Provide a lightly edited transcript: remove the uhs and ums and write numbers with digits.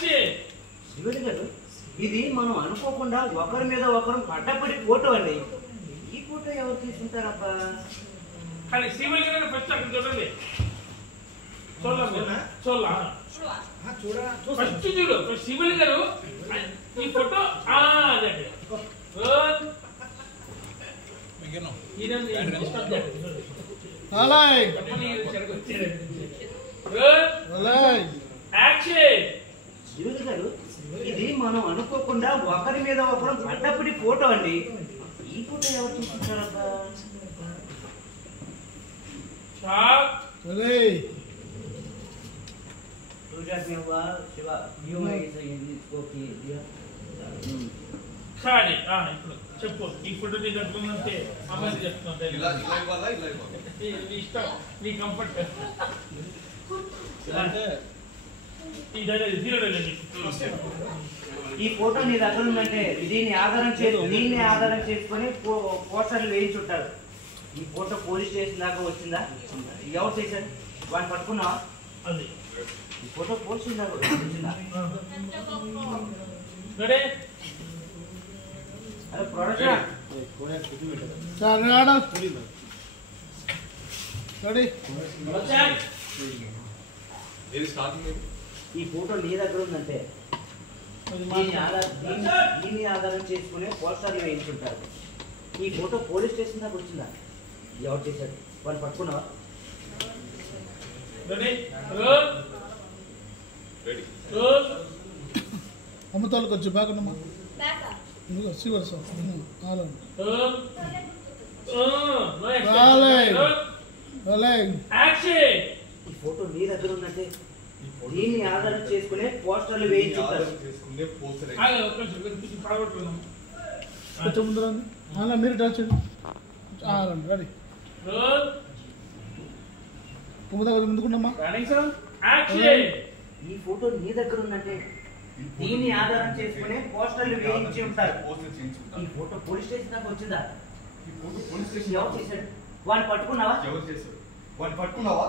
శివుడి గారు ఇది మనం అనుకోకుండా ఒకరి మీద ఒకరు పడ్డపడి ఫోటో అండి. ఈ ఫోటో ఎవరు తీసుకుంటారబ్బా? కానీ శివుడి గారు ఫస్ట్ అక్కడ చూడండి. ఫస్ట్ చూడు శివుడి గారు ఈ ఫోటో శివుడి గారు ఇది మనం అనుకోకుండా ఒకరి మీద ఒకరు పడ్డపడి ఫోటో అండి. ఈ ఫోటో ఎవరు తీసుకుంటారబ్బా? ఇప్పుడు చెప్పు ఈ ఫోటో నీ దగ్గర ఉంటే అమ్మాయి చెప్తుంది ఇష్టం నీ కంఫర్ట్ ఈ ఫోటో నీ దగ్గర ఉందంటే దీన్ని ఆధారం చేసుకొని పోస్టర్లు వేయించుంటారు. ఈ ఫోటో పోలీస్ స్టేషన్ దాకా వచ్చిందా? ఎవరు చేశారు? వాడిని పట్టుకున్నావా? అది ఈ ఫోటో పోలీస్ స్టేషన్ దాకా వచ్చిందా? అదే ప్రొడక్షన్ ఈ ఫోటో నీ దగ్గర ఉందంటే దీన్ని ఆధారం చేసుకునే పోస్టర్లు వేయించుంటారు. ఈ ఫోటో పోలీస్ స్టేషన్ దాకా వచ్చిందా? ఎవరు చేశాడు? వాళ్ళు పట్టుకున్నావా? అమ్మతాలకు వచ్చి బాగున్నామా శివర్ సార్ ఈ ఫోటో నీ దగ్గర ఉందంటే దీన్ని ఆధారం చేసుకునే పోస్టర్లు వేయించుంటారు. కొంచెం ముందు రండి. అలా మీరు టచ్ చేయండి. రెడీ ముందుకున్నామా? ఈ ఫోటో నీ దగ్గర ఉందంటే దీన్ని ఆధారం చేసుకునే పోస్టర్లు వేయించి ఉంటారు. ఈ ఫోటో పోలీస్ స్టేషన్ దాకా వచ్చిందా? ఈ ఫోటో పోలీస్ స్టేషన్ ఎవరు చేశాడు? వాడిని పట్టుకున్నావా? ఎవరు చేశారు? వాడిని పట్టుకున్నావా?